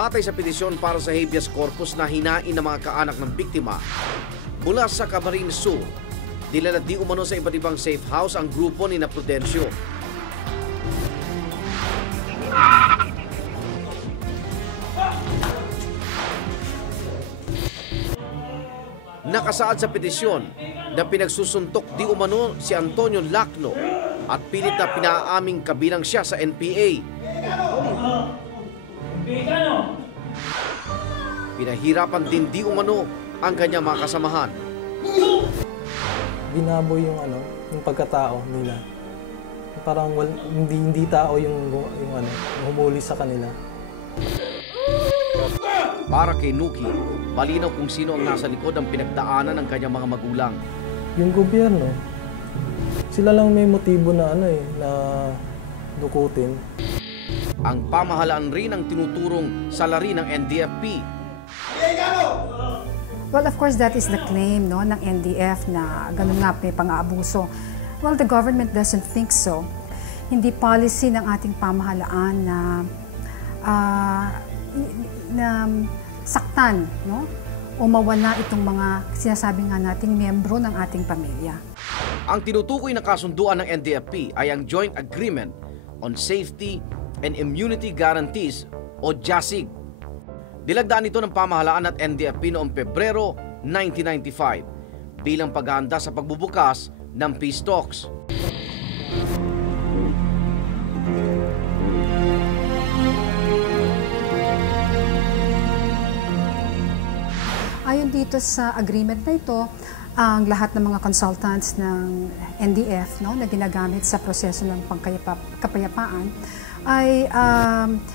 Batay sa petisyon para sa habeas corpus na hinain ng mga kaanak ng biktima, mula sa Camarines Sur, dinala di umano sa iba't ibang safe house ang grupo ni na Prudencio. Nakasaad sa petisyon na pinagsusuntok di umano si Antonio Lacno at pilit na pinaaming kabilang siya sa NPA. Pinahirapan din di umano ang kanyang mga kasamahan. Binaboy yung pagkatao nila. Parang hindi tao yung humuli sa kanila. Para kay Nuki, malinaw kung sino ang nasa likod ng pinagdaanan ng kanyang mga magulang. Yung gobyerno, sila lang may motibo na na dukutin. Ang pamahalaan rin ang tinuturong salari ng NDFP. Well, of course, that is the claim ng NDF na ganun nga may pang-aabuso. Well, the government doesn't think so. Hindi policy ng ating pamahalaan na saktan, o mawala itong mga sinasabi nga nating miyembro ng ating pamilya. Ang tinutukoy na kasunduan ng NDFP ay ang Joint Agreement on Safety and Immunity Guarantees o JASIG. Dilagdaan ito ng pamahalaan at NDFP noong Pebrero 1995 bilang paghahanda sa pagbubukas ng peace talks. Ayon dito sa agreement na ito, ang lahat ng mga consultants ng NDF na ginagamit sa proseso ng kapayapaan ay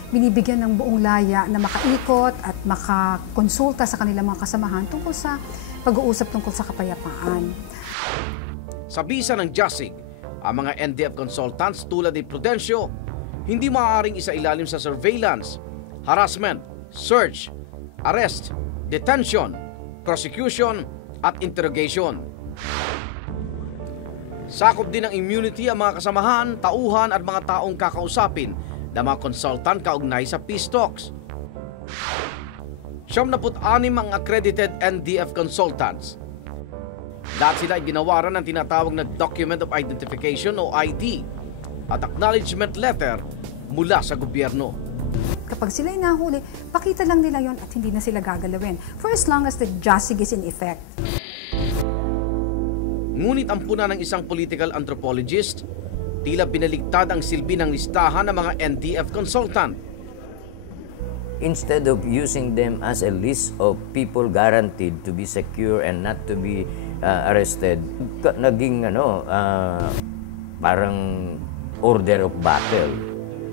binibigyan ng buong laya na makaikot at makakonsulta sa kanilang mga kasamahan tungkol sa pag-uusap tungkol sa kapayapaan. Sa bisa ng JASIG, ang mga NDF consultants tulad ni Prudencio hindi maaaring isailalim sa surveillance, harassment, search, arrest, detention, prosecution at interrogation. Sakop din ng immunity ang mga kasamahan, tauhan at mga taong kakausapin na mga consultant kaugnay sa peace talks. 76 ang accredited NDF consultants. Lahat sila ay ginawaran ng tinatawag na Document of Identification o ID at acknowledgement letter mula sa gobyerno. Kapag sila ay nahuli, pakita lang nila yon at hindi na sila gagalawin for as long as the JASIG is in effect. Ngunit ang puna ng isang political anthropologist, tila binaligtad ang silbi ng listahan ng mga NDF consultant. Instead of using them as a list of people guaranteed to be secure and not to be arrested, naging parang order of battle.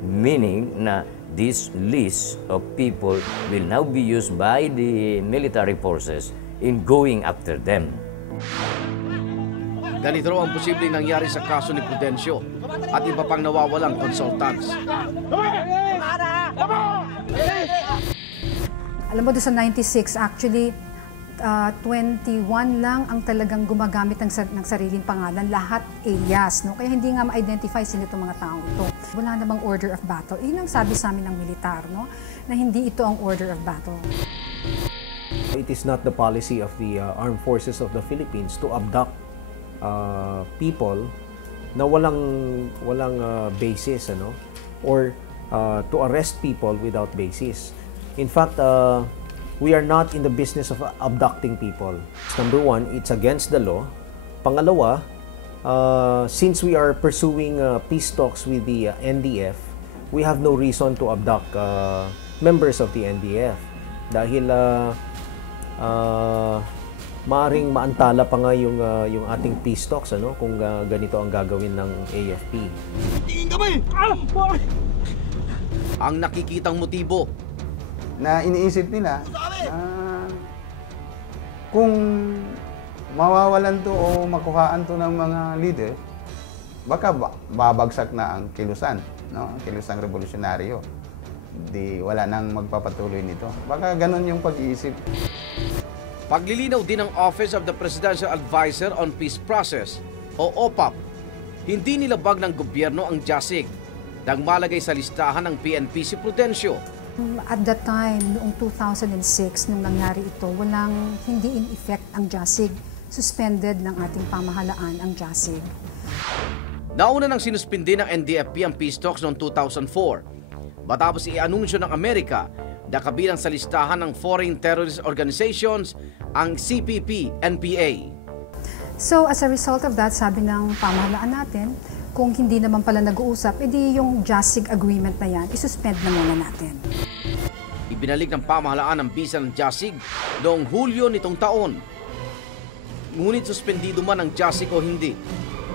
Meaning na this list of people will now be used by the military forces in going after them. Ganito raw ang posibleng nangyari sa kaso ni Prudencio at iba pang nawawalang consultants. Alam mo, doon sa 96, actually, 21 lang ang talagang gumagamit ng sariling pangalan. Lahat alias, Kaya hindi nga ma-identify sino itong mga taong ito. Wala namang order of battle. Yun ang sabi sa amin ng militar, na hindi ito ang order of battle. It is not the policy of the armed forces of the Philippines to abduct people na walang basis, or to arrest people without basis. In fact, we are not in the business of abducting people. Number one, it's against the law. Pangalawa, since we are pursuing peace talks with the NDF, we have no reason to abduct members of the NDF. Dahil maaring maantala pa nga yung ating peace talks, kung ganito ang gagawin ng AFP. Ang nakikitang motibo na iniisip nila kung mawawalan to o makuhaan to ng mga leader, baka babagsak na ang kilusan, ang kilusang revolusyonaryo. Wala nang magpapatuloy nito. Baka ganun yung pag-iisip. Paglilinaw din ng Office of the Presidential Advisor on Peace Process o OPAP, hindi nilabag ng gobyerno ang JASIG nang malagay sa listahan ng PNP si Prudencio At that time, noong 2006, nung nangyari ito, hindi in effect ang JASIG. Suspended ng ating pamahalaan ang JASIG. Nauna nang sinuspindi ng NDFP ang peace talks noong 2004 matapos i-anunsyo ng Amerika na kabilang sa listahan ng Foreign Terrorist Organizations ang CPP-NPA. So as a result of that, sabi ng pamahalaan natin, kung hindi naman pala nag-uusap, edi yung JASIG agreement na yan, isuspend na muna natin. Ibinalik ng pamahalaan ang bisa ng JASIG noong Hulyo nitong taon. Ngunit suspendido man ang JASIG o hindi,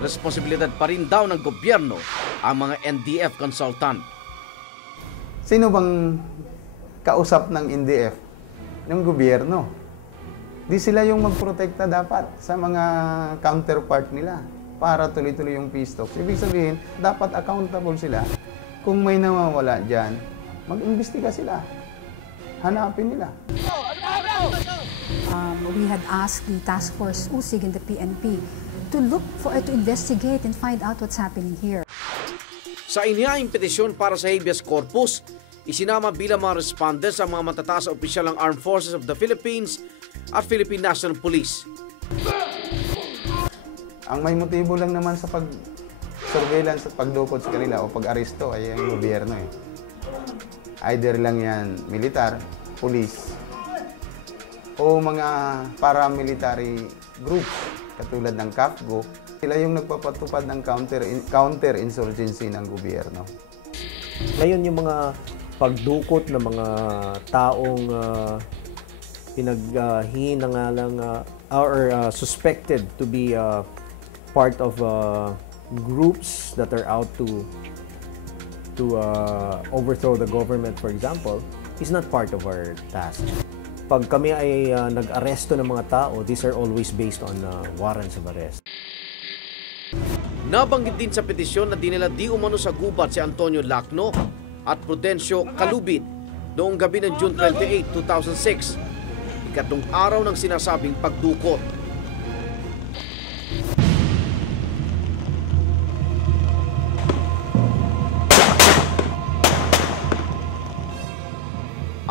responsibilidad pa rin daw ng gobyerno ang mga NDF consultant. Sino bang kausap ng NDF? Ng gobyerno. Di sila yung magprotekta dapat sa mga counterpart nila para tuloy-tuloy yung peace talks. Ibig sabihin, dapat accountable sila. Kung may nawawala dyan, mag-imbestiga sila. Hanapin nila. We had asked the task force USIG and the PNP to investigate and find out what's happening here. Sa inihaing petisyon para sa habeas corpus, isinama bilang mga responders ang mga matataas na opisyal ng Armed Forces of the Philippines at Philippine National Police. Ang may motibo lang naman sa pag-surveillance at pagdukot sa kanila o pag-aresto ay ang gobyerno eh. Either lang yan militar, police, o mga paramilitary groups katulad ng CAFGO. Sila yung nagpapatupad ng counter-insurgency ng gobyerno. Ngayon yung mga pagdukot ng mga taong pinaghihinangalang or suspected to be part of groups that are out to overthrow the government, for example, is not part of our task. Pag kami ay nag-aresto ng mga tao, these are always based on warrants of arrest. Nabanggit din sa petisyon na dinala di umano sa gubat si Antonio Lacno at Prudencio Calubit noong gabi ng June 28, 2006, ikatlong araw ng sinasabing pagdukot.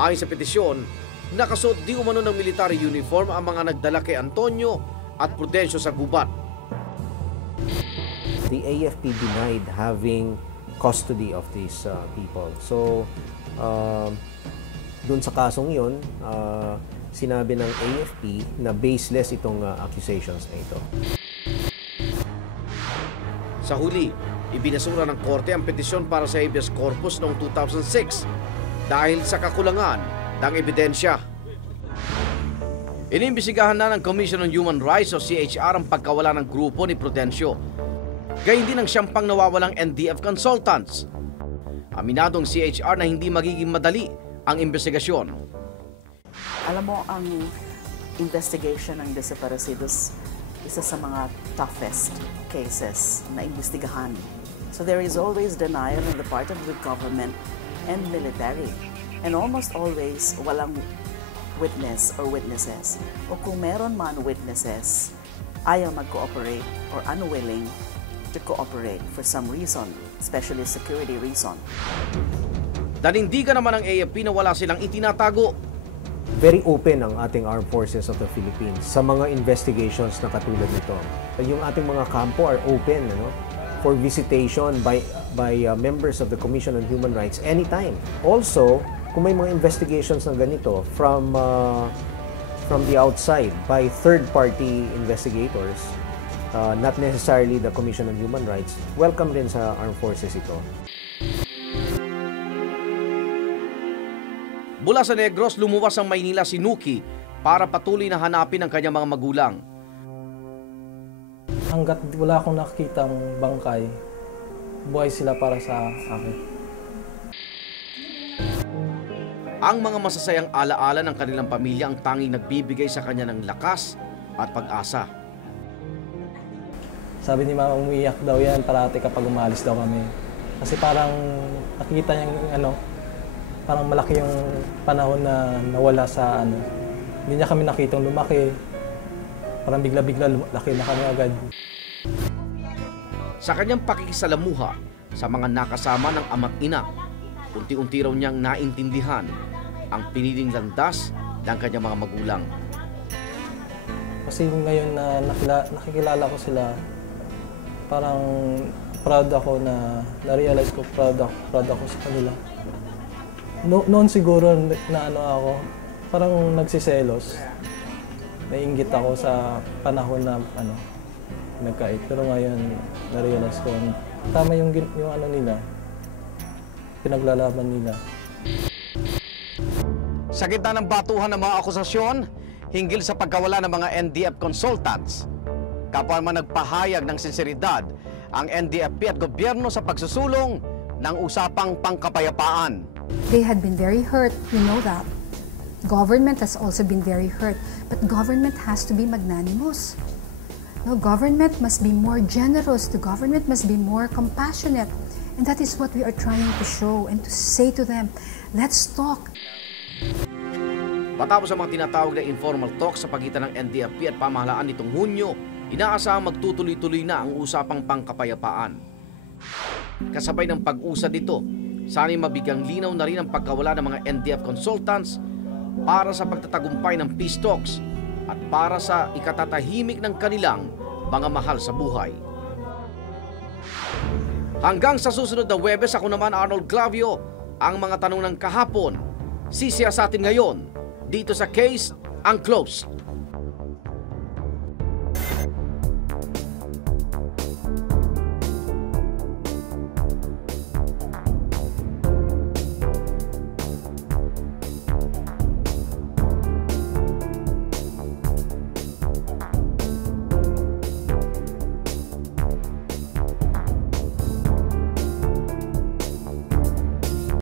Ayon sa petisyon, nakasuot di umano ng military uniform ang mga nagdala kay Antonio at Prudencio sa gubat. The AFP denied having custody of these people. So, dun sa kasong yun, sinabi ng AFP na baseless itong accusations na ito. Sa huli, ibinasura ng korte ang petisyon para sa habeas corpus noong 2006 dahil sa kakulangan ng ebidensya. Inimbisigahan na ng Commission on Human Rights o CHR ang pagkawala ng grupo ni Prudencio. Gayun din ang siyang pang nawawalang NDF consultants. Aminadong CHR na hindi magiging madali ang investigasyon. Alam mo, ang investigation ng desaparecidos isa sa mga toughest cases na imbestigahan. So there is always denial on the part of the government and military. And almost always, walang witness or witnesses. O kung meron man witnesses, ayaw mag-cooperate or unwilling to cooperate for some reason, especially security reason. Nanindigan naman ang AFP na wala silang itinatago. Very open ang ating Armed Forces of the Philippines sa mga investigations na katulad nito. Yung ating mga kampo are open for visitation by members of the Commission on Human Rights anytime. Also, kung may mga investigations na ganito from the outside by third-party investigators, not necessarily the Commission on Human Rights, welcome rin sa Armed Forces ito. Mula sa Negros, lumuwas ang Maynila si Nuki para patuloy na hanapin ang kanyang mga magulang. Hanggat wala akong nakikitang bangkay, buhay sila para sa akin. Ang mga masasayang alaala ng kanilang pamilya ang tanging nagbibigay sa kanya ng lakas at pag-asa. Sabi ni Mama, umiiyak daw yan parati kapag umalis daw kami. Kasi parang nakikita niyang parang malaki yung panahon na nawala sa Hindi niya kami nakitang lumaki. Parang bigla-bigla laki na kami agad. Sa kanyang pakikisalamuha sa mga nakasama ng ama't ina, unti-unti raw niyang naintindihan ang piniling landas ng kanyang mga magulang. Kasi ngayon na nakikilala ko sila, parang proud ako na-realize ko, proud ako sa kanila. Noon siguro na ako, parang nagsiselos. Naiinggit ako sa panahon na nagkait. Pero ngayon, na-realize ko, tama yung nila, pinaglalaban nila. Sa gitna ng batuhan ng mga akusasyon hinggil sa pagkawala ng mga NDF consultants, kapwa man nagpahayag ng sinseridad ang NDFP at gobyerno sa pagsusulong ng usapang pangkapayapaan. They had been very hurt, you know that. Government has also been very hurt, but government has to be magnanimous. No, government must be more generous. The government must be more compassionate. And that is what we are trying to show and to say to them, let's talk. Matapos ang mga tinatawag na informal talks sa pagitan ng NDFP at pamahalaan nitong Hunyo, inaasahang magtutuloy-tuloy na ang usapang pangkapayapaan. Kasabay ng pag-usad dito, sana'y mabigyang linaw na rin ang pagkawala ng mga NDF consultants para sa pagtatagumpay ng peace talks at para sa ikatatahimik ng kanilang mga mahal sa buhay. Hanggang sa susunod na Huwebes, ako naman Arnold Clavio, ang mga tanong ng kahapon, sisiyasatin ngayon dito sa Case Unclosed.